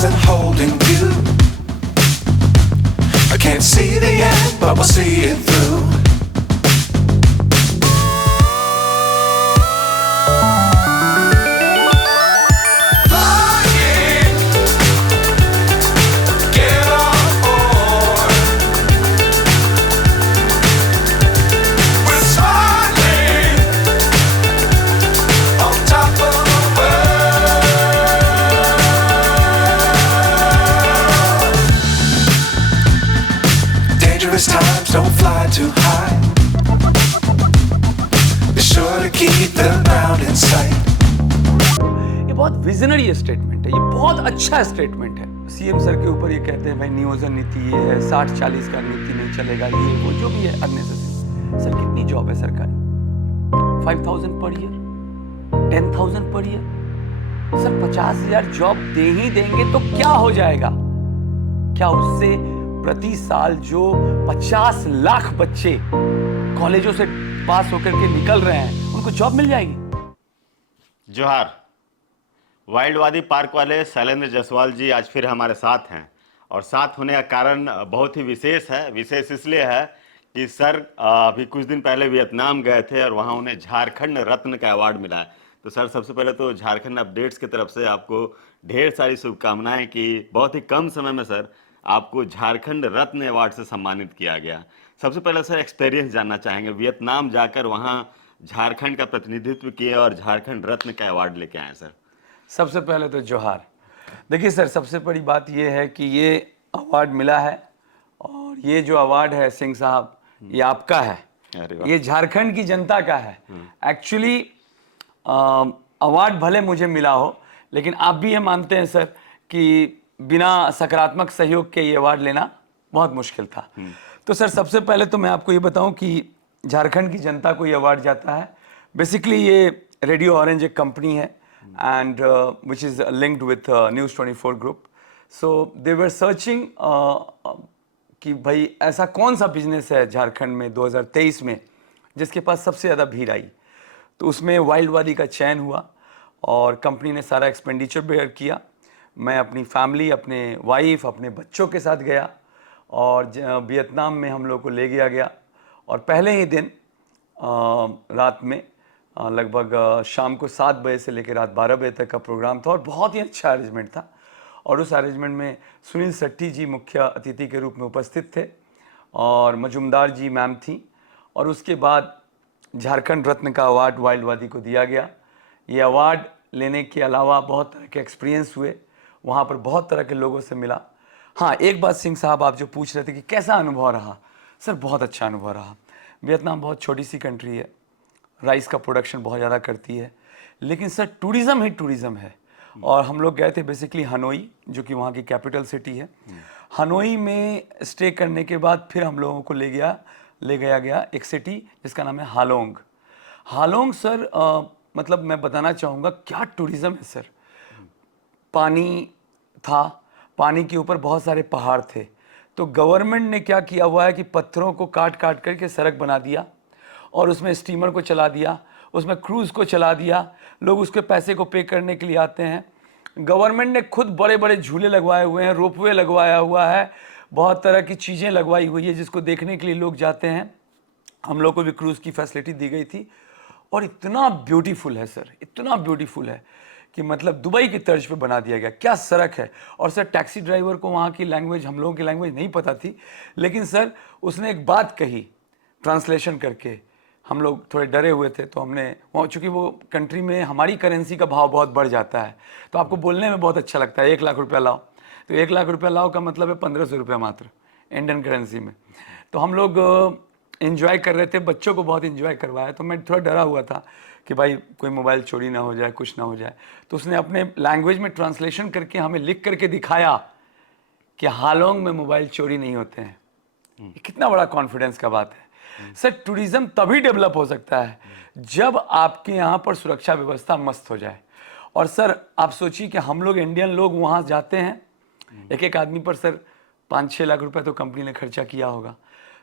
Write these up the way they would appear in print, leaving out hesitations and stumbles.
wasn't holding you. I can't see the end, but we'll see it through. Times don't fly too high. Be sure to keep the ground in sight. ये बहुत visionary statement है, ये बहुत अच्छा statement है। CM sir के ऊपर ये कहते हैं भाई नियोजन नीति ये है, 60-40 का नीति नहीं चलेगा, ये वो जो भी है अननेसेसरी। सर कितनी जॉब है सरकारी? 5,000 पर year, 10,000 per year. Sir 50,000 job दे ही देंगे तो क्या हो जाएगा? क्या उससे प्रति साल जो 50 लाख बच्चे कॉलेजों से पास होकर के निकल रहे हैं उनको जॉब मिल जाएगी? जोहार। वाइल्डवादी पार्क वाले शैलेंद्र जायसवाल जी आज फिर हमारे साथ हैं और साथ होने का कारण बहुत ही विशेष है। विशेष इसलिए है कि सर अभी कुछ दिन पहले वियतनाम गए थे और वहाँ उन्हें झारखंड रत्न का अवार्ड मिला है। तो सर सबसे पहले तो झारखंड अपडेट्स की तरफ से आपको ढेर सारी शुभकामनाएं कि बहुत ही कम समय में सर आपको झारखंड रत्न अवार्ड से सम्मानित किया गया। सबसे पहले सर एक्सपीरियंस जानना चाहेंगे, वियतनाम जाकर वहाँ झारखंड का प्रतिनिधित्व किए और झारखंड रत्न का अवार्ड लेके आए सर। सबसे पहले तो जोहार। देखिए सर, सबसे बड़ी बात ये है कि ये अवार्ड मिला है और ये जो अवार्ड है सिंह साहब ये आपका है, ये झारखंड की जनता का है। एक्चुअली अवार्ड भले मुझे मिला हो लेकिन आप भी ये मानते हैं सर कि बिना सकारात्मक सहयोग के ये अवार्ड लेना बहुत मुश्किल था। तो सर सबसे पहले तो मैं आपको ये बताऊं कि झारखंड की जनता को ये अवार्ड जाता है। बेसिकली ये रेडियो ऑरेंज एक कंपनी है and which is linked with news 24 group. So they were searching कि भाई ऐसा कौन सा बिजनेस है झारखंड में 2023 में जिसके पास सबसे ज़्यादा भीड़ आई। तो उसमें वाइल्डवादी का चयन हुआ और कंपनी ने सारा एक्सपेंडिचर बेयर किया। मैं अपनी फैमिली, अपने वाइफ, अपने बच्चों के साथ गया और वियतनाम में हम लोग को ले गया और पहले ही दिन रात में लगभग शाम को 7 बजे से लेकर रात 12 बजे तक का प्रोग्राम था और बहुत ही अच्छा अरेंजमेंट था। और उस अरेंजमेंट में सुनील शेट्टी जी मुख्य अतिथि के रूप में उपस्थित थे और मजुमदार जी मैम थी और उसके बाद झारखंड रत्न का अवार्ड वाइल्डवादी को दिया गया। ये अवार्ड लेने के अलावा बहुत तरह के एक्सपीरियंस हुए, वहाँ पर बहुत तरह के लोगों से मिला। हाँ, एक बात सिंह साहब आप जो पूछ रहे थे कि कैसा अनुभव रहा, सर बहुत अच्छा अनुभव रहा। वियतनाम बहुत छोटी सी कंट्री है, राइस का प्रोडक्शन बहुत ज़्यादा करती है, लेकिन सर टूरिज़्म ही टूरिज़्म है। और हम लोग गए थे बेसिकली हनोई, जो कि वहाँ की कैपिटल सिटी है। हनोई में स्टे करने के बाद फिर हम लोगों को ले गया एक सिटी जिसका नाम है हालोंग। हालोंग सर मतलब मैं बताना चाहूँगा क्या टूरिज़्म है सर। पानी था, पानी के ऊपर बहुत सारे पहाड़ थे, तो गवर्नमेंट ने क्या किया हुआ है कि पत्थरों को काट करके सड़क बना दिया और उसमें स्टीमर को चला दिया, उसमें क्रूज़ को चला दिया। लोग उसके पैसे को पे करने के लिए आते हैं। गवर्नमेंट ने खुद बड़े बड़े झूले लगवाए हुए हैं, रोपवे लगवाया हुआ है, बहुत तरह की चीज़ें लगवाई हुई है जिसको देखने के लिए लोग जाते हैं। हम लोग को भी क्रूज़ की फैसिलिटी दी गई थी और इतना ब्यूटीफुल है सर, इतना ब्यूटीफुल है कि मतलब दुबई की तर्ज पे बना दिया गया। क्या सड़क है। और सर टैक्सी ड्राइवर को वहाँ की लैंग्वेज, हम लोगों की लैंग्वेज नहीं पता थी, लेकिन सर उसने एक बात कही ट्रांसलेशन करके। हम लोग थोड़े डरे हुए थे तो हमने वहाँ, चूँकि वो कंट्री में हमारी करेंसी का भाव बहुत बढ़ जाता है तो आपको बोलने में बहुत अच्छा लगता है 1 लाख रुपया लाओ, तो 1 लाख रुपया लाओ का मतलब है 1,500 रुपया मात्र इंडियन करेंसी में। तो हम लोग इन्जॉय कर रहे थे, बच्चों को बहुत इन्जॉय करवाया। तो मैं थोड़ा डरा हुआ था कि भाई कोई मोबाइल चोरी ना हो जाए, कुछ ना हो जाए। तो उसने अपने लैंग्वेज में ट्रांसलेशन करके हमें लिख करके दिखाया कि हालोंग में मोबाइल चोरी नहीं होते हैं। ये कितना बड़ा कॉन्फिडेंस का बात है सर। टूरिज्म तभी डेवलप हो सकता है जब आपके यहाँ पर सुरक्षा व्यवस्था मस्त हो जाए। और सर आप सोचिए कि हम लोग इंडियन लोग वहाँ जाते हैं, एक एक आदमी पर सर 5-6 लाख रुपए तो कंपनी ने खर्चा किया होगा।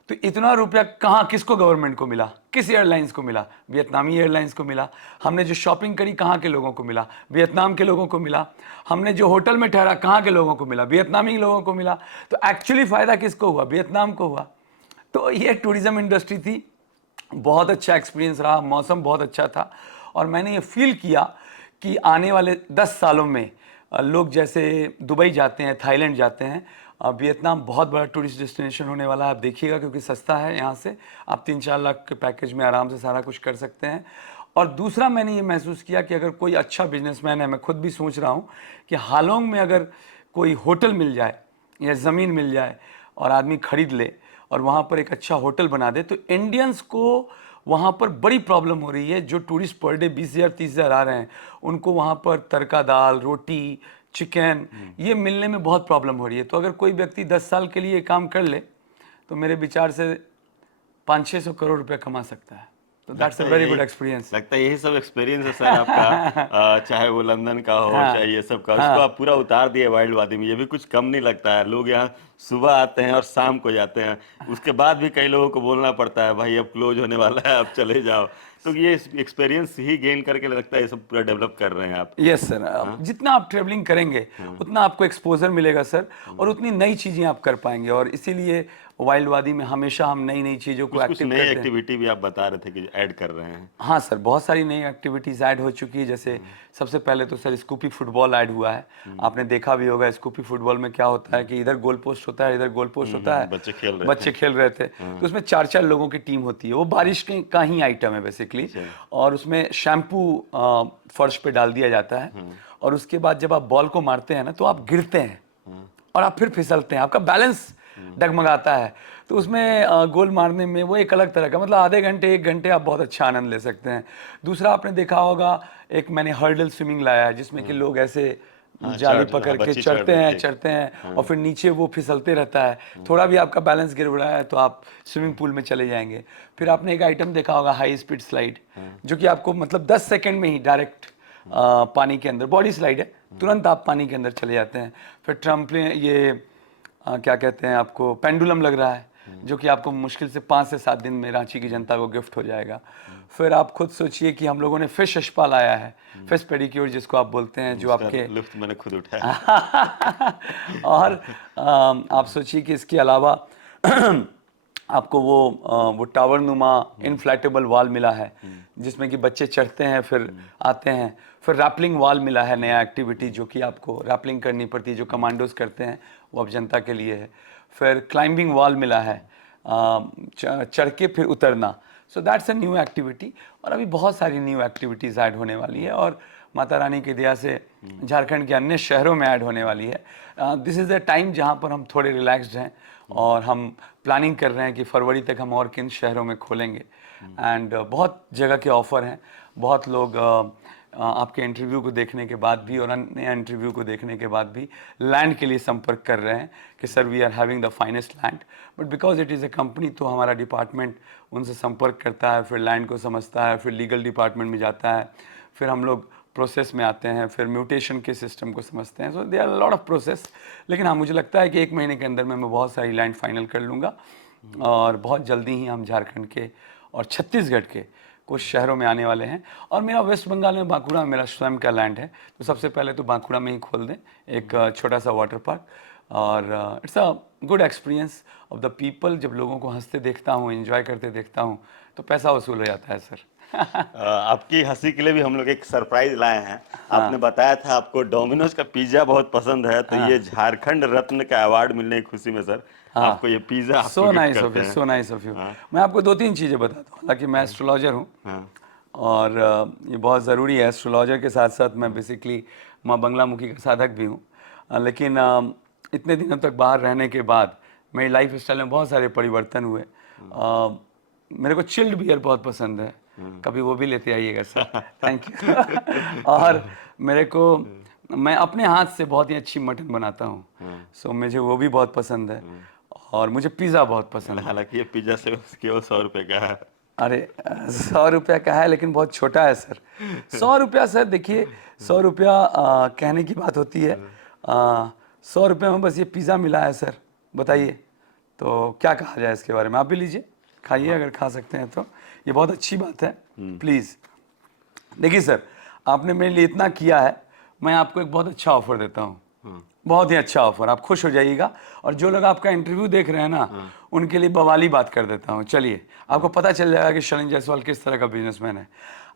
तो इतना रुपया कहाँ किसको गवर्नमेंट को मिला, किस एयरलाइंस को मिला, वियतनामी एयरलाइंस को मिला। हमने जो शॉपिंग करी कहाँ के लोगों को मिला, वियतनाम के लोगों को मिला। हमने जो होटल में ठहरा कहाँ के लोगों को मिला, वियतनामी लोगों को मिला। तो एक्चुअली फ़ायदा किसको हुआ, वियतनाम को हुआ। तो ये टूरिज़्म इंडस्ट्री थी, बहुत अच्छा एक्सपीरियंस रहा, मौसम बहुत अच्छा था। और मैंने ये फील किया कि आने वाले 10 सालों में लोग जैसे दुबई जाते हैं, थाईलैंड जाते हैं, वियतनाम बहुत बड़ा टूरिस्ट डेस्टिनेशन होने वाला है। आप देखिएगा, क्योंकि सस्ता है यहाँ से, आप 3-4 लाख के पैकेज में आराम से सारा कुछ कर सकते हैं। और दूसरा मैंने ये महसूस किया कि अगर कोई अच्छा बिजनेसमैन है, मैं खुद भी सोच रहा हूँ कि हालोंग में अगर कोई होटल मिल जाए या ज़मीन मिल जाए और आदमी खरीद ले और वहाँ पर एक अच्छा होटल बना दे, तो इंडियंस को वहाँ पर बड़ी प्रॉब्लम हो रही है। जो टूरिस्ट पर डे 20,000 30,000 आ रहे हैं, उनको वहाँ पर तड़का दाल, रोटी, चिकन ये मिलने में बहुत प्रॉब्लम हो रही है। तो अगर कोई व्यक्ति 10 साल के लिए काम कर ले तो मेरे विचार से 500-600 करोड़ रुपए कमा सकता है। तो that's a very good experience. लगता है यही सब एक्सपीरियंस है सर आपका। चाहे वो लंदन का हो, चाहे ये सब का, उसको आप पूरा उतार दिए वाइल्ड वादी में। ये भी कुछ कम नहीं लगता है। लोग यहाँ सुबह आते हैं और शाम को जाते हैं, उसके बाद भी कई लोगों को बोलना पड़ता है भाई अब क्लोज होने वाला है, अब चले जाओ। तो ये एक्सपीरियंस ही गेन करके लगता है ये सब पूरा डेवलप कर रहे हैं आप। यस सर, जितना आप ट्रेवलिंग करेंगे उतना आपको एक्सपोजर मिलेगा सर, और उतनी नई चीज़ें आप कर पाएंगे। और इसीलिए वाइल्ड वादी में हमेशा हम नई नई चीज़ों को कुछ एक्टिव नई करते हैं। एक्टिविटी भी आप बता रहे थे कि ऐड कर रहे हैं। हाँ सर, बहुत सारी नई एक्टिविटीज़ ऐड हो चुकी है। जैसे सबसे पहले तो सर स्कूपी फुटबॉल ऐड हुआ है। आपने देखा भी होगा स्कूपी फुटबॉल में क्या होता है कि इधर गोल पोस्ट होता है, इधर गोल पोस्ट होता है, बच्चे खेल रहे थे। तो उसमें 4-4 लोगों की टीम होती है। वो बारिश का ही आइटम है बेसिकली। और उसमें शैम्पू फर्श पे डाल दिया जाता है, और उसके बाद जब आप बॉल को मारते हैं ना, तो आप गिरते हैं और आप फिर फिसलते हैं, आपका बैलेंस डगमगाता है। तो उसमें गोल मारने में वो एक अलग तरह का, मतलब आधे घंटे 1 घंटे आप बहुत अच्छा आनंद ले सकते हैं। दूसरा आपने देखा होगा, एक मैंने हर्डल स्विमिंग लाया है, जिसमें कि लोग ऐसे जाली पकड़ के चढ़ते हैं और फिर नीचे वो फिसलते रहता है। थोड़ा भी आपका बैलेंस गिर रहा है तो आप स्विमिंग पूल में चले जाएंगे। फिर आपने एक आइटम देखा होगा हाई स्पीड स्लाइड, जो कि आपको मतलब 10 सेकेंड में ही डायरेक्ट पानी के अंदर, बॉडी स्लाइड है, तुरंत आप पानी के अंदर चले जाते हैं। फिर ट्रम्पलिन, ये क्या कहते हैं, आपको पेंडुलम लग रहा है, जो कि आपको मुश्किल से 5 से 7 दिन में रांची की जनता को गिफ्ट हो जाएगा। फिर आप खुद सोचिए कि हम लोगों ने फिश स्पा लाया है, फिश पेडिक्योर जिसको आप बोलते हैं, जो आपके लुत्फ मैंने खुद उठाया। और आप सोचिए कि इसके अलावा आपको वो टावर नुमा इनफ्लैटेबल वॉल मिला है, जिसमें कि बच्चे चढ़ते हैं फिर आते हैं। फिर रैपलिंग वॉल मिला है, नया एक्टिविटी, जो कि आपको रैपलिंग करनी पड़ती है, जो कमांडोज करते हैं, वो अब जनता के लिए है। फिर क्लाइंबिंग वॉल मिला है, चढ़ के फिर उतरना। So that's a new activity. और अभी बहुत सारी न्यू एक्टिविटीज़ ऐड होने वाली है, और माता रानी की दया से झारखंड के अन्य शहरों में ऐड होने वाली है। दिस इज़ अ टाइम जहाँ पर हम थोड़े रिलैक्स्ड हैं, और हम प्लानिंग कर रहे हैं कि फरवरी तक हम और किन शहरों में खोलेंगे। एंड बहुत जगह के ऑफ़र हैं। बहुत लोग आपके इंटरव्यू को देखने के बाद भी और अन्य इंटरव्यू को देखने के बाद भी लैंड के लिए संपर्क कर रहे हैं कि sir we are having the finest land, but because it is a company, तो हमारा डिपार्टमेंट उनसे संपर्क करता है, फिर लैंड को समझता है, फिर लीगल डिपार्टमेंट में जाता है, फिर हम लोग प्रोसेस में आते हैं, फिर म्यूटेशन के सिस्टम को समझते हैं। So they are lot of process. लेकिन हाँ, मुझे लगता है कि 1 महीने के अंदर में मैं बहुत सारी लैंड फाइनल कर लूँगा, और बहुत जल्दी ही हम झारखंड के और छत्तीसगढ़ के कुछ शहरों में आने वाले हैं। और मेरा वेस्ट बंगाल में बांकुड़ा में मेरा स्वयं का लैंड है, तो सबसे पहले तो बांकुड़ा में ही खोल दें एक छोटा सा वाटर पार्क। और it's a good experience of the people. जब लोगों को हंसते देखता हूँ, एंजॉय करते देखता हूँ, तो पैसा वसूल हो जाता है सर। आपकी हंसी के लिए भी हम लोग एक सरप्राइज लाए हैं। आपने बताया था आपको डोमिनोज का पिज्जा बहुत पसंद है, तो ये झारखंड रत्न का अवार्ड मिलने की खुशी में सर आपको ये pizza so nice of you, so nice of you. मैं आपको 2-3 चीज़ें बताता हूँ। हालांकि मैं एस्ट्रोलॉजर हूँ, और ये बहुत ज़रूरी है। एस्ट्रोलॉजर के साथ साथ मैं बेसिकली माँ बंगलामुखी का साधक भी हूँ। लेकिन इतने दिनों तक बाहर रहने के बाद मेरी लाइफ स्टाइल में बहुत सारे परिवर्तन हुए। मेरे को चिल्ड बियर बहुत पसंद है, कभी वो भी लेते आइएगा सर। Thank you. और मेरे को, मैं अपने हाथ से बहुत ही अच्छी मटन बनाता हूँ, सो मुझे वो भी बहुत पसंद है। और मुझे पिज़्ज़ा बहुत पसंद है। हालांकि ये पिज्जा से केवल 100 रुपये का है। अरे 100 रुपया का है, लेकिन बहुत छोटा है सर। 100 रुपया सर, देखिए 100 रुपया कहने की बात होती है। 100 रुपये में बस ये पिज़्ज़ा मिला है सर, बताइए। तो क्या कहा जाए इसके बारे में, आप भी लीजिए, खाइए अगर खा सकते हैं तो, ये बहुत अच्छी बात है। प्लीज़ देखिए सर, आपने मेरे लिए इतना किया है, मैं आपको एक बहुत अच्छा ऑफर देता हूँ, बहुत ही अच्छा ऑफर, आप खुश हो जाइएगा। और जो लोग आपका इंटरव्यू देख रहे हैं ना, उनके लिए बवाली बात कर देता हूँ। चलिए, आपको पता चल जाएगा कि शैलेंद्र जायसवाल किस तरह का बिजनेसमैन है।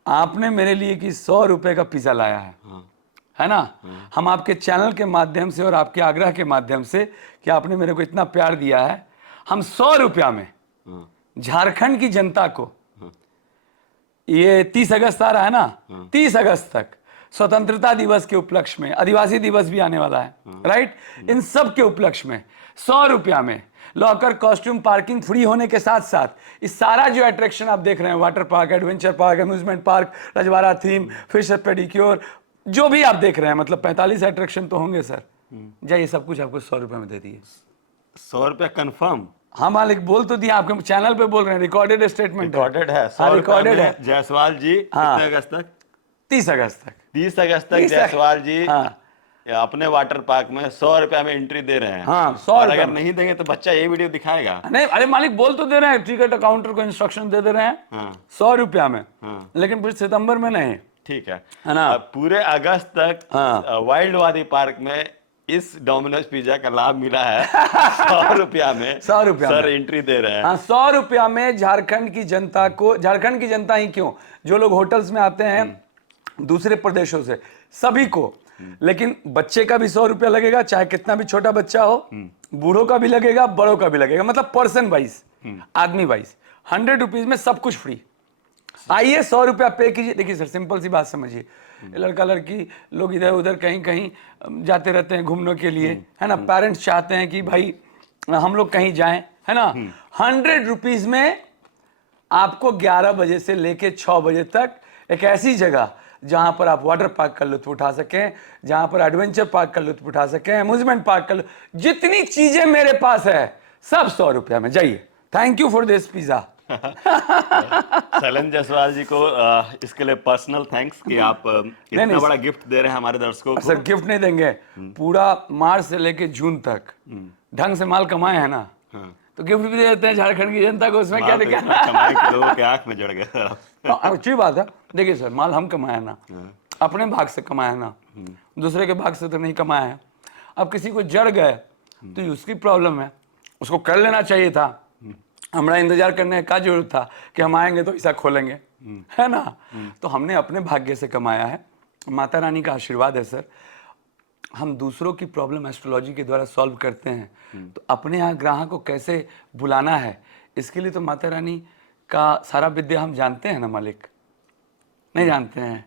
आपने मेरे लिए कि 100 रुपये का पिज़्ज़ा लाया है ना। हम आपके चैनल के माध्यम से और आपके आग्रह के माध्यम से कि आपने मेरे को इतना प्यार दिया है, हम 100 रुपया में झारखंड की जनता को, ये 30 अगस्त आ रहा है ना, 30 अगस्त तक स्वतंत्रता दिवस के उपलक्ष्य में, आदिवासी दिवस भी आने वाला है, राइट, इन सब के उपलक्ष्य में 100 रुपया में लॉकर, कॉस्ट्यूम, पार्किंग फ्री होने के साथ साथ इस सारा जो अट्रैक्शन आप देख रहे हैं, water park, adventure park, amusement park, रजवाड़ा थीम, फिश पेडिक्योर, जो भी आप देख रहे हैं, मतलब 45 अट्रैक्शन तो होंगे सर। जाइए, सब कुछ आपको 100 रुपये में दे दिए। 100 रुपया कंफर्म? हाँ मालिक, बोल तो दिया, आपके चैनल पे बोल रहे हैं, रिकॉर्डेड स्टेटमेंट रिकॉर्डेड है। 100 रिकॉर्डेड है। जायसवाल जी कितने अगस्त तक? 30 अगस्त तक। 30 अगस्त तक जायसवाल जी अपने वाटर पार्क में 100 रुपया में एंट्री दे रहे हैं। हाँ, 100 और अगर नहीं देंगे तो बच्चा ये वीडियो दिखाएगा। नहीं, अरे मालिक बोल तो दे रहे हैं, टिकट काउंटर को इंस्ट्रक्शन दे रहे हैं 100 रुपया में, लेकिन फिर सितंबर में नहीं। ठीक है ना, पूरे अगस्त तक वाइल्ड वादी पार्क में इस डोमिनोज पिज्जा का लाभ मिला है। 100 रुपया में 100 रुपया सर एंट्री दे रहे हैं। हाँ, 100 रुपया में झारखंड की जनता को, झारखंड की जनता ही क्यों, जो लोग होटल्स में आते हैं दूसरे प्रदेशों से, सभी को। लेकिन बच्चे का भी 100 रुपया लगेगा, चाहे कितना भी छोटा बच्चा हो, बूढ़ों का भी लगेगा, बड़ों का भी लगेगा, मतलब पर्सन वाइज, आदमी वाइज 100 रुपीज में सब कुछ फ्री। आइए, 100 रुपया पे कीजिए। देखिए सर, सिंपल सी बात समझिए, लड़का लड़की लोग इधर उधर कहीं कहीं जाते रहते हैं घूमने के लिए, है ना। पेरेंट्स चाहते हैं कि भाई हम लोग कहीं जाएं, है ना। 100 रुपीज में आपको 11 बजे से लेके 6 बजे तक एक ऐसी जगह जहां पर आप वाटर पार्क का लुत्फ उठा सकें, जहां पर एडवेंचर पार्क का लुत्फ उठा सकें, अम्यूजमेंट पार्क का, जितनी चीजें मेरे पास है सब 100 रुपया में। जाइए, thank you for this pizza. Shailendra Jaiswal ji को इसके लिए पर्सनल थैंक्स कि आप इतना बड़ा गिफ्ट दे रहे हैं हमारे दर्शकों को। सर गिफ्ट नहीं देंगे, पूरा मार्च से लेके जून तक ढंग से माल कमाए हैं ना, तो गिफ्ट भी दे देते हैं झारखंड की जनता को। उसमें क्या दिक्कत, कमाई के लोगों के आंख में जड़ गया। अच्छी बात है। देखिए सर, माल हम कमाए ना, अपने भाग से कमाया ना, दूसरे के भाग से तो नहीं कमाया है। अब किसी को जड़ गए तो ये उसकी प्रॉब्लम है, उसको कर लेना चाहिए था। हमारा इंतजार करने का जरूरत था कि हम आएंगे तो ऐसा खोलेंगे, है ना। तो हमने अपने भाग्य से कमाया है, माता रानी का आशीर्वाद है सर। हम दूसरों की प्रॉब्लम एस्ट्रोलॉजी के द्वारा सॉल्व करते हैं, तो अपने यहाँ ग्राहक को कैसे बुलाना है, इसके लिए तो माता रानी का सारा विद्या हम जानते हैं ना मालिक। नहीं जानते हैं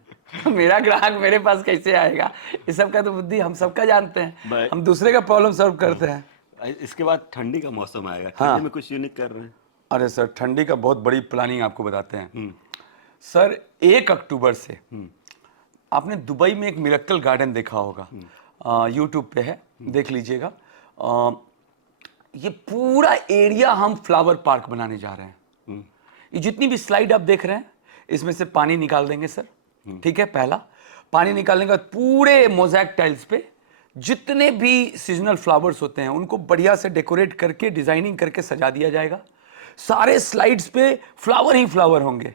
मेरा ग्राहक मेरे पास कैसे आएगा, इस सब का तो बुद्धि हम सबका जानते हैं, हम दूसरे का प्रॉब्लम सॉल्व करते हैं। इसके बाद ठंडी का मौसम आएगा, ठंडी में कुछ यूनिक कर रहे हैं? अरे सर, ठंडी का बहुत बड़ी प्लानिंग आपको बताते हैं सर। 1 अक्टूबर से आपने दुबई में एक मिरेकल गार्डन देखा होगा, यूट्यूब पे है, देख लीजिएगा। ये पूरा एरिया हम फ्लावर पार्क बनाने जा रहे हैं। ये जितनी भी स्लाइड आप देख रहे हैं, इसमें से पानी निकाल देंगे सर, ठीक है। पहला पानी निकालने के बाद पूरे मोज़ेक टाइल्स पे जितने भी सीजनल फ्लावर्स होते हैं उनको बढ़िया से डेकोरेट करके, डिजाइनिंग करके सजा दिया जाएगा। सारे स्लाइड्स पे फ्लावर ही फ्लावर होंगे,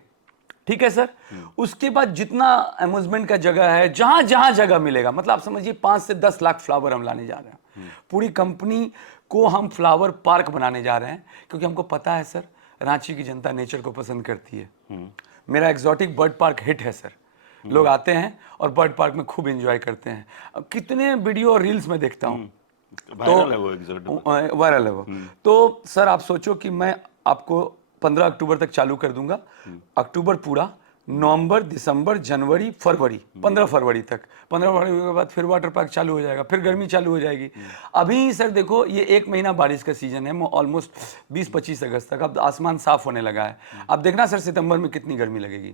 ठीक है सर। उसके बाद जितना अम्यूजमेंट का जगह है, जहां जहां जगह मिलेगा, मतलब आप समझिए 5 से 10 लाख फ्लावर हम लाने जा रहे हैं। पूरी कंपनी को हम फ्लावर पार्क बनाने जा रहे हैं, क्योंकि हमको पता है सर, रांची की जनता नेचर को पसंद करती है। मेरा एग्जॉटिक बर्ड पार्क हिट है सर, लोग आते हैं और बर्ड पार्क में खूब एंजॉय करते हैं। अब कितने वीडियो और रील्स में देखता हूँ, वायरल है वो एग्जॉटिक, वायरल है वो। तो सर आप सोचो कि मैं आपको 15 अक्टूबर तक चालू कर दूंगा। अक्टूबर पूरा, नवंबर, दिसंबर, जनवरी, फरवरी, 15 फरवरी तक। 15 फरवरी के बाद फिर वाटर पार्क चालू हो जाएगा, फिर गर्मी चालू हो जाएगी। अभी सर देखो, ये 1 महीना बारिश का सीजन है, ऑलमोस्ट 20-25 अगस्त तक। अब आसमान साफ होने लगा है। अब देखना सर, सितंबर में कितनी गर्मी लगेगी।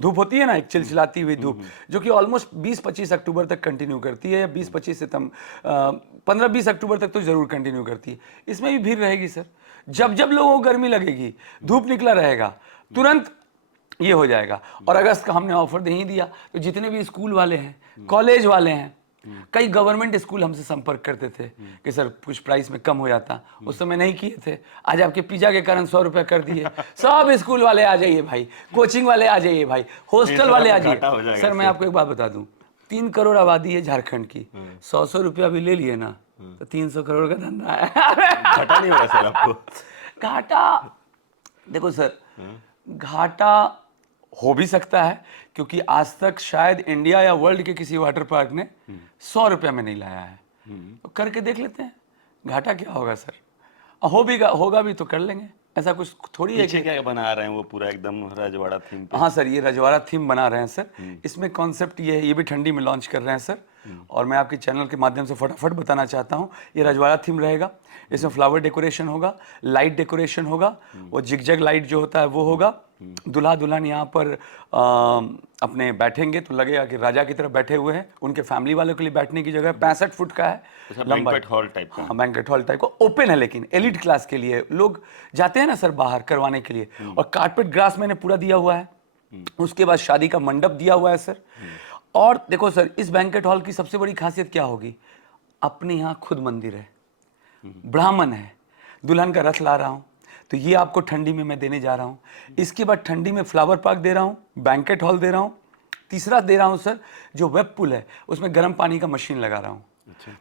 धूप होती है ना, एक चिलचिलाती हुई धूप, जो कि ऑलमोस्ट 20-25 अक्टूबर तक कंटिन्यू करती है, या 20-25 सितंबर 15-20 अक्टूबर तक तो जरूर कंटिन्यू करती है। इसमें भी भीड़ रहेगी सर। जब जब लोगों को गर्मी लगेगी, धूप निकला रहेगा, तुरंत ये हो जाएगा। और अगस्त का हमने ऑफर दे ही दिया, तो जितने भी स्कूल वाले हैं, कॉलेज वाले हैं, कई गवर्नमेंट स्कूल हमसे संपर्क करते थे कि सर कुछ प्राइस में कम हो जाता, उस समय नहीं किए थे। आज आपके पिज्जा के कारण 100 रुपये कर दिए। सब स्कूल वाले आ जाइए भाई, कोचिंग वाले आ जाइए भाई, हॉस्टल वाले आ जाइए। सर मैं आपको एक बात बता दूं, 3 करोड़ आबादी है झारखंड की, 100 रुपया भी ले लिए ना तो 300 करोड़ का धंधा है। घाटा नहीं होगा सर आपको? घाटा देखो सर, घाटा हो भी सकता है, क्योंकि आज तक शायद इंडिया या वर्ल्ड के किसी वाटर पार्क ने 100 रुपया में नहीं लाया है। तो करके देख लेते हैं, घाटा क्या होगा सर। होगा भी तो कर लेंगे, ऐसा कुछ थोड़ी है पीछे क्या बना रहे हैं वो पूरा एकदम रजवाड़ा थीम पे? हाँ सर, ये रजवाड़ा थीम बना रहे हैं सर। इसमें कॉन्सेप्ट ये है, ये भी ठंडी में लॉन्च कर रहे हैं सर। और मैं आपके चैनल के माध्यम से फटाफट बताना चाहता हूँ, ये रजवाड़ा थीम रहेगा। इसमें फ्लावर डेकोरेशन होगा, लाइट डेकोरेशन होगा, वो जिगजैग लाइट जो होता है वो होगा। दूल्हा दुल्हन यहाँ पर अपने बैठेंगे तो लगेगा कि राजा की तरफ बैठे हुए हैं। उनके फैमिली वालों के लिए बैठने की जगह 65 फुट का है, बैंक्वेट हॉल टाइप का। हाँ, बैंक्वेट हॉल टाइप का ओपन है, लेकिन एलिट क्लास के लिए लोग जाते हैं ना सर बाहर करवाने के लिए। और कारपेट ग्रास मैंने पूरा दिया हुआ है। उसके बाद शादी का मंडप दिया हुआ है सर। और देखो सर, इस बैंक्वेट हॉल की सबसे बड़ी खासियत क्या होगी, अपने यहाँ खुद मंदिर है, ब्राह्मण है, दुल्हन का रथ ला रहा हूँ, तो ये आपको ठंडी में मैं देने जा रहा हूँ। इसके बाद ठंडी में फ्लावर पार्क दे रहा हूँ, बैंक्वेट हॉल दे रहा हूँ। तीसरा दे रहा हूँ सर, जो वेब पूल है उसमें गर्म पानी का मशीन लगा रहा हूँ।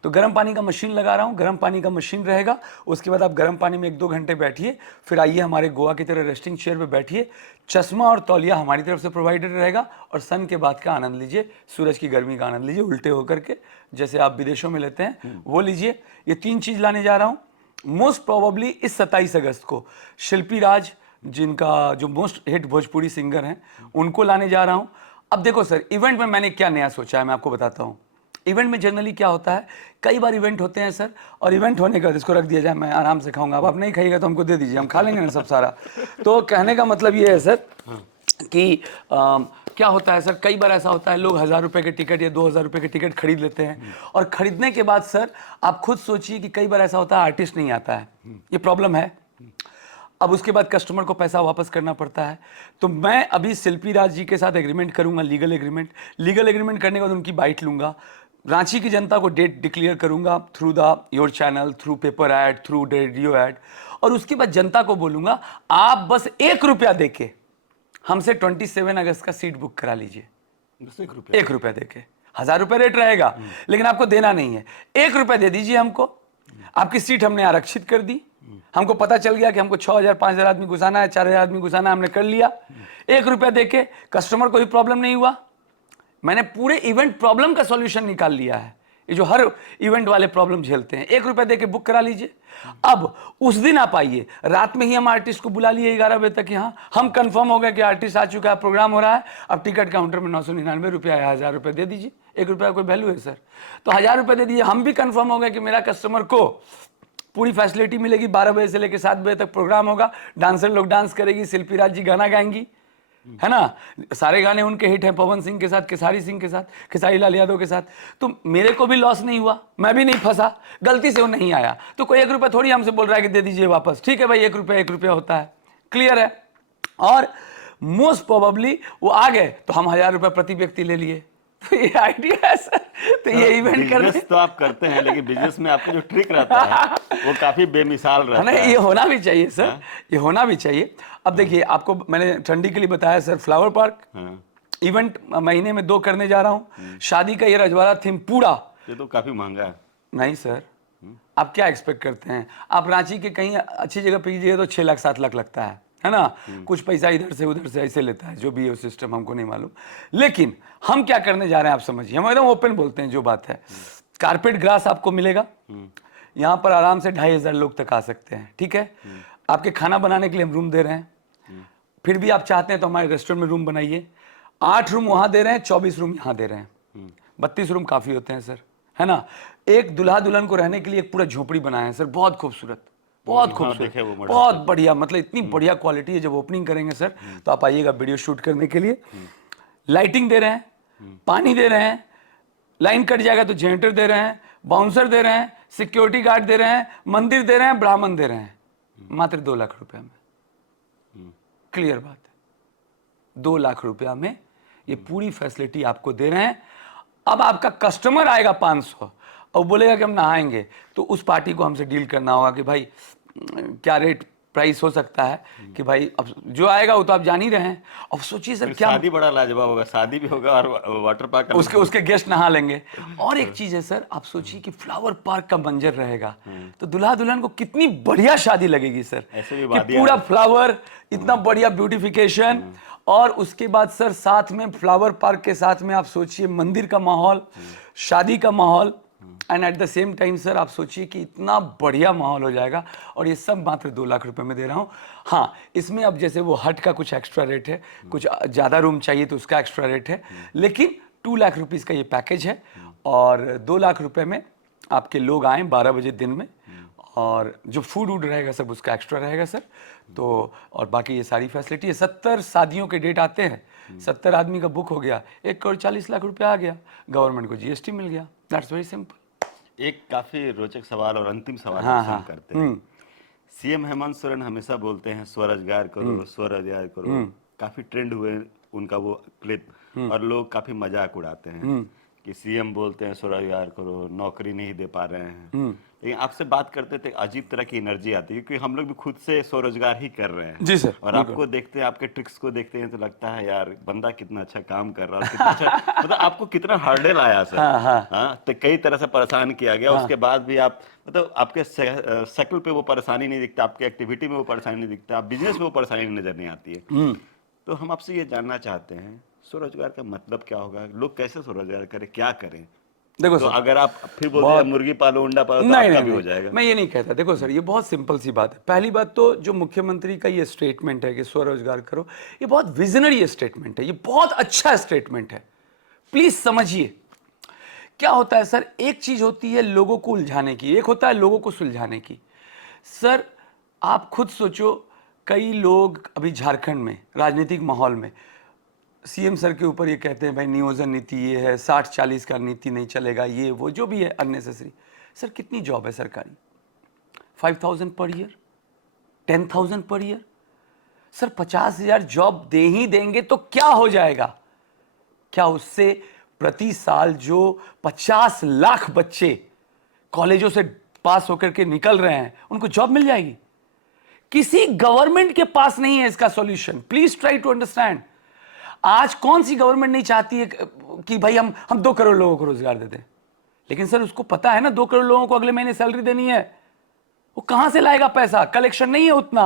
तो गर्म पानी का मशीन लगा रहा हूँ, गर्म पानी का मशीन रहेगा। उसके बाद आप गर्म पानी में 1-2 घंटे बैठिए, फिर आइए हमारे गोवा की तरह रेस्टिंग चेयर पे बैठिए। चश्मा और तौलिया हमारी तरफ से प्रोवाइडेड रहेगा, और सन के बाद का आनंद लीजिए, सूरज की गर्मी का आनंद लीजिए, उल्टे होकर के, जैसे आप विदेशों में लेते हैं वो लीजिए। ये 3 चीज़ लाने जा रहा हूँ। मोस्ट प्रोबेबली इस 27 अगस्त को शिल्पी राज, जिनका जो मोस्ट हिट भोजपुरी सिंगर हैं, उनको लाने जा रहा हूँ। अब देखो सर, इवेंट में मैंने क्या नया सोचा है मैं आपको बताता हूँ। इवेंट में जनरली क्या होता है, कई बार इवेंट होते हैं सर, और इवेंट होने का इसको रख दिया जाए, मैं आराम से खाऊंगा, अब आप नहीं खाइएगा तो हमको दे दीजिए, हम खा लेंगे ना सब सारा। तो कहने का मतलब ये है सर कि क्या होता है सर, कई बार ऐसा होता है लोग 1000 रुपये के टिकट या 2000 रुपये के टिकट खरीद लेते हैं, और खरीदने के बाद सर आप खुद सोचिए कि कई बार ऐसा होता है आर्टिस्ट नहीं आता है, ये प्रॉब्लम है। अब उसके बाद कस्टमर को पैसा वापस करना पड़ता है। तो मैं अभी शिल्पी राज जी के साथ एग्रीमेंट करूंगा, लीगल एग्रीमेंट करने के बाद उनकी बाइट लूंगा, रांची की जनता को डेट डिक्लेयर करूंगा through the your channel, through paper add, through radio add, और उसके बाद जनता को बोलूंगा आप बस 1 रुपया देके हमसे 27 अगस्त का सीट बुक करा लीजिए। 1 रुपया देके, 1000 रुपये रेट रहेगा, लेकिन आपको देना नहीं है, 1 रुपया दे दीजिए हमको। आपकी सीट हमने आरक्षित कर दी, हमको पता चल गया कि हमको 6000 5000 आदमी घुसाना है, 4000 आदमी घुसाना है, हमने कर लिया। 1 रुपया देके कस्टमर को भी प्रॉब्लम नहीं हुआ, मैंने पूरे इवेंट प्रॉब्लम का सॉल्यूशन निकाल लिया है। ये जो हर इवेंट वाले प्रॉब्लम झेलते हैं, 1 रुपया देके बुक करा लीजिए। अब उस दिन आप आइए, रात में ही हम आर्टिस्ट को बुला लिए 11 बजे तक यहाँ, हम कंफर्म हो गया कि आर्टिस्ट आ चुका है, प्रोग्राम हो रहा है। अब टिकट काउंटर में 999 रुपया या 1000 रुपये दे दीजिए, 1 रुपया कोई वैल्यू है सर, तो 1000 रुपये दे दीजिए। हम भी कंफर्म हो गए कि मेरा कस्टमर को पूरी फैसिलिटी मिलेगी। 12 बजे से लेकर 7 बजे तक प्रोग्राम होगा, डांसर लोग डांस करेगी, शिल्पी राज जी गाना गाएंगी, है ना, सारे गाने उनके हिट हैं, पवन सिंह के साथ, खेसारी सिंह के साथ, खेसारी लाल यादव के साथ। तो मेरे को भी लॉस नहीं हुआ, मैं भी नहीं फंसा, गलती से वो नहीं आया तो कोई 1 रुपया थोड़ी हमसे बोल रहा है कि दे दीजिए वापस। ठीक है भाई, 1 रुपया होता है, क्लियर है। और मोस्ट प्रोबेबली वो आ गए तो हम 1000 रुपया प्रति व्यक्ति ले लिए। तो ये आइडिया है सर, तो ये इवेंट करने तो आप करते हैं, लेकिन बिजनेस में आपका जो ट्रिक रहता है वो काफी बेमिसाल रहता है। ये होना भी चाहिए सर, ये होना भी चाहिए। अब देखिए, आपको मैंने ठंडी के लिए बताया सर, फ्लावर पार्क इवेंट महीने में 2 करने जा रहा हूँ। शादी का ये रजवाड़ा थीम पूरा, ये तो काफी महंगा है। नहीं सर, आप क्या एक्सपेक्ट करते हैं, आप रांची के कहीं अच्छी जगह पे कीजिए तो 6 लाख 7 लाख लगता है ना, कुछ पैसा इधर से उधर से ऐसे लेता है, जो भी है सिस्टम हमको नहीं मालूम। लेकिन हम क्या करने जा रहे हैं आप समझिए, हम एकदम ओपन बोलते हैं जो बात है। कारपेट ग्रास आपको मिलेगा, यहाँ पर आराम से 2500 लोग तक आ सकते हैं, ठीक है। आपके खाना बनाने के लिए हम रूम दे रहे हैं, फिर भी आप चाहते हैं तो हमारे रेस्टोरेंट में रूम बनाइए। 8 रूम वहाँ दे रहे हैं, 24 रूम यहाँ दे रहे हैं, 32 रूम काफ़ी होते हैं सर, है ना। एक दूल्हा दुल्हन को रहने के लिए एक पूरा झोपड़ी बनाया है सर, बहुत खूबसूरत, बहुत खूबसूरत, बहुत बढ़िया, मतलब इतनी बढ़िया क्वालिटी है। जब ओपनिंग करेंगे सर तो आप आइएगा वीडियो शूट करने के लिए। लाइटिंग दे रहे हैं, पानी दे रहे हैं, लाइन कट जाएगा तो जनरेटर दे रहे हैं, बाउंसर दे रहे हैं, सिक्योरिटी गार्ड दे रहे हैं, मंदिर दे रहे हैं, ब्राह्मण दे रहे हैं, मात्र 2 लाख रुपया में। क्लियर बात है, 2 लाख रुपया में ये पूरी फैसिलिटी आपको दे रहे हैं। अब आपका कस्टमर आएगा 500 और बोलेगा कि हम नहाएंगे, तो उस पार्टी को हमसे डील करना होगा कि भाई क्या रेट प्राइस हो सकता है कि भाई अब जो आएगा वो तो आप जान ही रहे हैं। अब सोचिए सर फिर क्या शादी बड़ा लाजवाब होगा, शादी भी होगा और वाटर पार्क का उसके गेस्ट नहा लेंगे। और एक चीज है सर, आप सोचिए कि फ्लावर पार्क का मंजर रहेगा तो दुल्हा दुल्हन को कितनी बढ़िया शादी लगेगी सर, ऐसे भी कि वादियां पूरा हैं। फ्लावर, इतना बढ़िया ब्यूटिफिकेशन, और उसके बाद सर साथ में फ्लावर पार्क के साथ में आप सोचिए मंदिर का माहौल, शादी का माहौल, and at the same time sir आप सोचिए कि इतना बढ़िया माहौल हो जाएगा। और ये सब मात्र 2 लाख रुपए में दे रहा हूँ। हाँ, इसमें अब जैसे वो हट का कुछ एक्स्ट्रा रेट है, कुछ ज़्यादा रूम चाहिए तो उसका एक्स्ट्रा रेट है, लेकिन 2 लाख रुपीज़ का ये पैकेज है। और 2 लाख रुपए में आपके लोग आएँ 12 बजे दिन में, और जो फूड वूड रहेगा सब उसका एक्स्ट्रा रहेगा सर। तो और बाकी ये सारी फैसिलिटी है। 70 शादियों के डेट आते हैं, 70 आदमी का बुक हो गया, 1,40,00,000 रुपया आ गया, गवर्नमेंट को जीएसटी मिल गया। That's very simple. एक काफी रोचक सवाल और अंतिम सवाल हाँ, आपसे हम हाँ, करते हैं। सीएम हेमंत सोरेन हमेशा बोलते हैं स्वरोजगार करो, स्वरोजगार करो। काफी ट्रेंड हुए उनका वो क्लिप, और लोग काफी मजाक उड़ाते हैं कि सीएम बोलते हैं स्वरोजगार करो, नौकरी नहीं दे पा रहे हैं। लेकिन आपसे बात करते थे अजीब तरह की एनर्जी आती है, क्योंकि हम लोग भी खुद से स्वरोजगार ही कर रहे हैं जी सर, और आपको देखते हैं, आपके ट्रिक्स को देखते हैं तो लगता है यार बंदा कितना अच्छा काम कर रहा है, कितना अच्छा मतलब आपको कितना हर्डल आया सर। हाँ, तो कई तरह से परेशान किया गया, उसके बाद भी आप मतलब आपके शक्ल पे वो परेशानी नहीं दिखता, आपके एक्टिविटी में वो परेशानी नहीं दिखता, आप बिजनेस में वो परेशानी नजर नहीं आती है। तो हम आपसे ये जानना चाहते हैं स्वरोजगार का मतलब क्या होगा, लोग कैसे स्वरोजगार करें, क्या करें? देखो तो सर, अगर आप फिर बोलते हैं मुर्गी पालो अंडा पालो तो नहीं आपका नहीं भी हो नहीं, जाएगा। मैं ये नहीं कहता। देखो सर, ये बहुत सिंपल सी बात है। पहली बात तो जो मुख्यमंत्री का ये स्टेटमेंट है कि स्वरोजगार करो, ये बहुत विजनरी स्टेटमेंट है, ये बहुत अच्छा स्टेटमेंट है। प्लीज समझिए क्या होता है सर, एक चीज होती है लोगों को उलझाने की, एक होता है लोगों को सुलझाने की। सर आप खुद सोचो, कई लोग अभी झारखंड में राजनीतिक माहौल में सीएम सर के ऊपर ये कहते हैं भाई नियोजन नीति ये है, 60-40 का नीति नहीं चलेगा, ये वो जो भी है अननेसेसरी। सर कितनी जॉब है सरकारी? 5,000 पर year, 10,000 per year. Sir 50,000 job दे ही देंगे तो क्या हो जाएगा? क्या उससे प्रति साल जो 50 लाख बच्चे कॉलेजों से पास होकर के निकल रहे हैं उनको जॉब मिल जाएगी? किसी गवर्नमेंट के पास नहीं है इसका solution. Please try to understand. आज कौन सी गवर्नमेंट नहीं चाहती है कि भाई हम 2 करोड़ लोगों को रोजगार दे दें, लेकिन सर उसको पता है ना 2 करोड़ लोगों को अगले महीने सैलरी देनी है, वो कहां से लाएगा पैसा? कलेक्शन नहीं है उतना,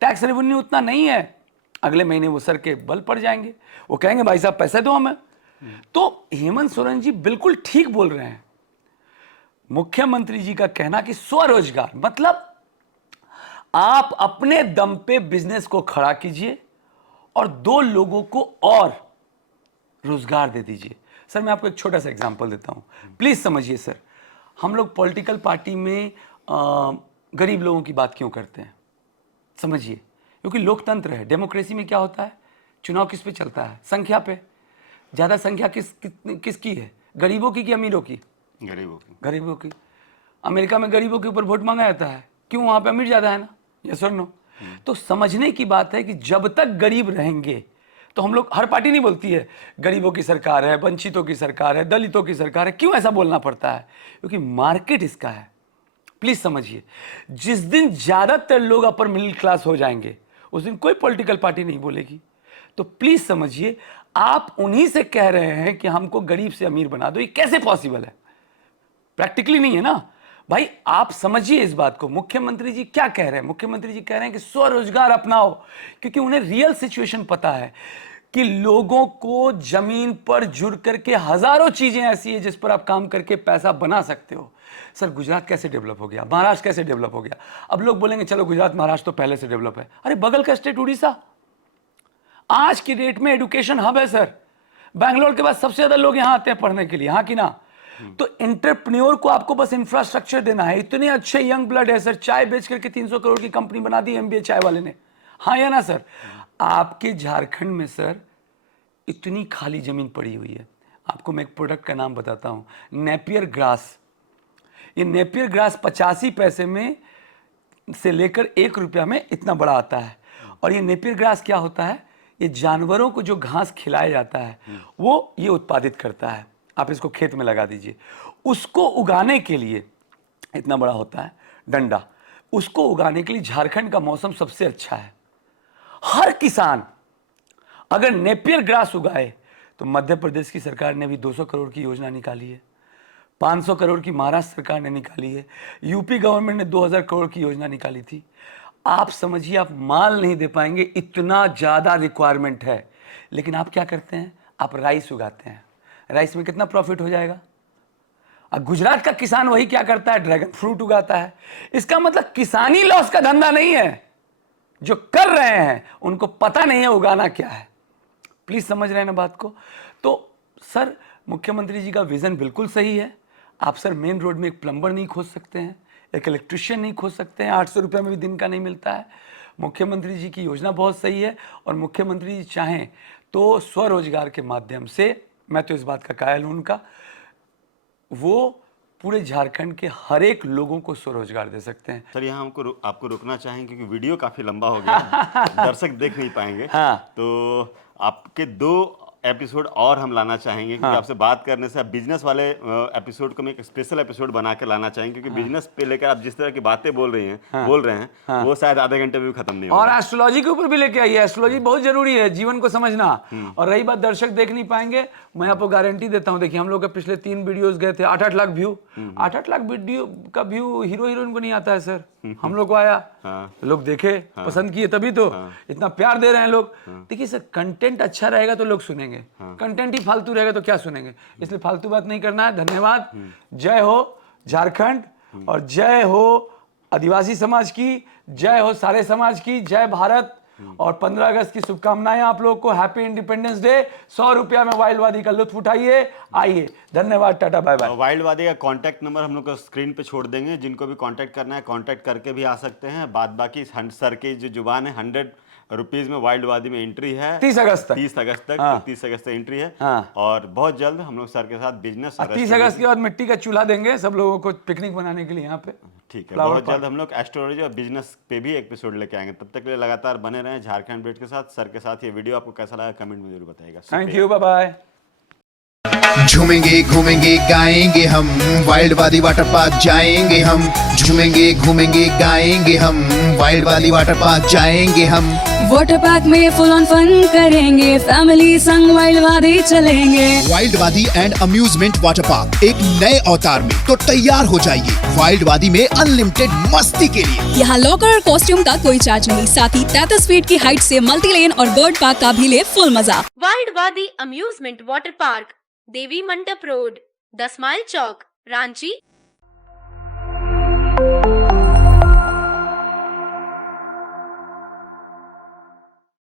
टैक्स रेवेन्यू उतना नहीं है। अगले महीने वो सर के बल पड़ जाएंगे, वो कहेंगे भाई साहब पैसे दो हमें। तो हेमंत सोरेन जी बिल्कुल ठीक बोल रहे हैं। मुख्यमंत्री जी का कहना कि स्वरोजगार मतलब आप अपने दम पे बिजनेस को खड़ा कीजिए और 2 लोगों को और रोजगार दे दीजिए। सर मैं आपको एक छोटा सा एग्जांपल देता हूं, प्लीज समझिए सर। हम लोग पॉलिटिकल पार्टी में गरीब लोगों की बात क्यों करते हैं? समझिए, क्योंकि लोकतंत्र है। डेमोक्रेसी में क्या होता है, चुनाव किस पे चलता है? संख्या पे। ज्यादा संख्या किसकी है, गरीबों की कि अमीरों की? गरीबों की। अमेरिका में गरीबों के ऊपर वोट मांगा जाता है, क्यों? वहां पे अमीर ज्यादा है ना, यस और नो? तो समझने की बात है कि जब तक गरीब रहेंगे, तो हम लोग, हर पार्टी नहीं बोलती है गरीबों की सरकार है, वंचितों की सरकार है, दलितों की सरकार है। क्यों ऐसा बोलना पड़ता है? क्योंकि मार्केट इसका है। प्लीज समझिए, जिस दिन ज्यादातर लोग अपर मिडिल क्लास हो जाएंगे उस दिन कोई पॉलिटिकल पार्टी नहीं बोलेगी। तो प्लीज समझिए, आप उन्हीं से कह रहे हैं कि हमको गरीब से अमीर बना दो, ये कैसे पॉसिबल है? प्रैक्टिकली नहीं है ना भाई। आप समझिए इस बात को। मुख्यमंत्री जी क्या कह रहे हैं? मुख्यमंत्री जी कह रहे हैं कि स्वरोजगार अपनाओ, क्योंकि उन्हें रियल सिचुएशन पता है कि लोगों को जमीन पर जुड़ करके हजारों चीजें ऐसी है जिस पर आप काम करके पैसा बना सकते हो। सर गुजरात कैसे डेवलप हो गया, महाराष्ट्र कैसे डेवलप हो गया? अब लोग बोलेंगे चलो गुजरात महाराष्ट्र तो पहले से डेवलप है। अरे बगल का स्टेट उड़ीसा आज की डेट में एजुकेशन हब है सर। बैंगलोर के बाद सबसे ज्यादा लोग यहां आते हैं पढ़ने के लिए, हाँ कि ना? तो एंटरप्रेन्योर को आपको बस इंफ्रास्ट्रक्चर देना है। इतने अच्छे यंग ब्लड है सर, चाय बेच करके 300 करोड़ की कंपनी बना दी एमबीए चाय वाले ने, हाँ या ना सर? आपके झारखंड में सर इतनी खाली जमीन पड़ी हुई है। आपको मैं एक प्रोडक्ट का नाम बताता हूं, नेपियर ग्रास। ये नेपियर ग्रास 85 पैसे में से लेकर 1 रुपया में इतना बड़ा आता है। और ये नेपियर ग्रास क्या होता है? ये जानवरों को जो घास खिलाया जाता है वो ये उत्पादित करता है। आप इसको खेत में लगा दीजिए। उसको उगाने के लिए इतना बड़ा होता है डंडा, उसको उगाने के लिए झारखंड का मौसम सबसे अच्छा है। हर किसान अगर नेपियर ग्रास उगाए तो मध्य प्रदेश की सरकार ने भी 200 करोड़ की योजना निकाली है, 500 करोड़ की महाराष्ट्र सरकार ने निकाली है, यूपी गवर्नमेंट ने 2000 करोड़ की योजना निकाली थी। आप समझिए, आप माल नहीं दे पाएंगे, इतना ज़्यादा रिक्वायरमेंट है। लेकिन आप क्या करते हैं, आप राइस उगाते हैं। राइस में कितना प्रॉफिट हो जाएगा। अब गुजरात का किसान वही क्या करता है, ड्रैगन फ्रूट उगाता है। इसका मतलब किसानी लॉस का धंधा नहीं है। जो कर रहे हैं उनको पता नहीं है उगाना क्या है। प्लीज समझ रहे हैं ना बात को। तो सर, मुख्यमंत्री जी का विजन बिल्कुल सही है। आप सर मेन रोड में एक प्लम्बर नहीं खोज सकते हैं, एक इलेक्ट्रिशियन नहीं खोज सकते हैं, 800 रुपये में भी दिन का नहीं मिलता है। मुख्यमंत्री जी की योजना बहुत सही है और मुख्यमंत्री जी चाहें तो स्वरोजगार के माध्यम से, मैं तो इस बात का कायल हूं उनका, वो पूरे झारखंड के हर एक लोगों को स्वरोजगार दे सकते हैं। सर, यहाँ आपको रुकना चाहेंगे क्योंकि वीडियो काफी लंबा हो गया, दर्शक देख नहीं पाएंगे। हाँ। तो आपके 2 एपिसोड और हम लाना चाहेंगे क्योंकि आपसे बात करने से बिजनेस वाले एपिसोड को मैं एक स्पेशल एपिसोड बना के लाना चाहेंगे क्योंकि बिजनेस पे लेकर आप जिस तरह की बातें बोल रहे हैं वो शायद आधे घंटे में भी खत्म नहीं और होगा। एस्ट्रोलॉजी के ऊपर भी लेके आइए। एस्ट्रोलॉजी बहुत जरूरी है जीवन को समझना। और रही बात दर्शक देख नहीं पाएंगे, मैं आपको गारंटी देता हूं। देखिए, हम लोग के पिछले 3 वीडियोस गए थे, 8-8 लाख व्यू। 8-8 लाख वीडियो का व्यू हीरो हीरोइन को नहीं आता है सर, हम लोग को आया। लोग देखे, पसंद किए, तभी तो इतना प्यार दे रहे हैं लोग। देखिए सर, कंटेंट अच्छा रहेगा तो लोग सुनेंगे, कंटेंट ही फालतू रहेगा तो क्या सुनेंगे। इसलिए फालतू बात नहीं करना है। धन्यवाद। जय हो झारखंड और जय हो आदिवासी समाज की, जय हो सारे समाज की, जय भारत। और 15 अगस्त की शुभकामनाएं आप लोग को। Happy independence day. 100 रुपया में वाइल्डवादी का लुत्फ उठाइए। आइए, धन्यवाद, टाटा, बाय बाय। वाइल्डवादी का कांटेक्ट नंबर हम लोग को स्क्रीन पे छोड़ देंगे, जिनको भी कांटेक्ट करना है कांटेक्ट करके भी आ सकते हैं। बाद बाकी सर की जो जुबान है, 100 रुपीज में वाइल्डवादी में एंट्री है 30 अगस्त तक। 30 अगस्त तक। हाँ। 30 अगस्त तक एंट्री है। हाँ। और बहुत जल्द हम लोग सर के साथ बिजनेस 30 अगस्त के बाद मिट्टी का चूल्हा देंगे सब लोगों को पिकनिक बनाने के लिए यहाँ पे। ठीक है, बहुत जल्द हम लोग एस्ट्रोलॉजी और बिजनेस पे भी एपिसोड लेके आएंगे। तब तक के लिए लगातार बने रहें झारखंड अपडेट के साथ, सर के साथ। ये वीडियो आपको कैसा लगा कमेंट में जरूर बताइएगा। Thank you, bye bye. झूमेंगे घूमेंगे गाएंगे हम, वाइल्डवादी वाटर पार्क जाएंगे हम। झूमेंगे घूमेंगे गाएंगे हम, वाइल्डवादी वाटर पार्क जाएंगे हम। वाटर पार्क में फुल ऑन फन करेंगे, फैमिली संग वाइल्डवादी चलेंगे। वाइल्डवादी एंड अम्यूजमेंट वाटर पार्क एक नए अवतार में, तो तैयार हो जाइए वाइल्डवादी में अनलिमिटेड मस्ती के लिए। यहाँ लॉकर और कॉस्ट्यूम का कोई चार्ज नहीं, साथ ही 33 फीट की हाइट से मल्टी लेन और बर्ड पार्क का भी ले फुल मजा। वाइल्डवादी अम्यूजमेंट वाटर पार्क, देवी मंडप रोड, 10 माइल चौक, रांची।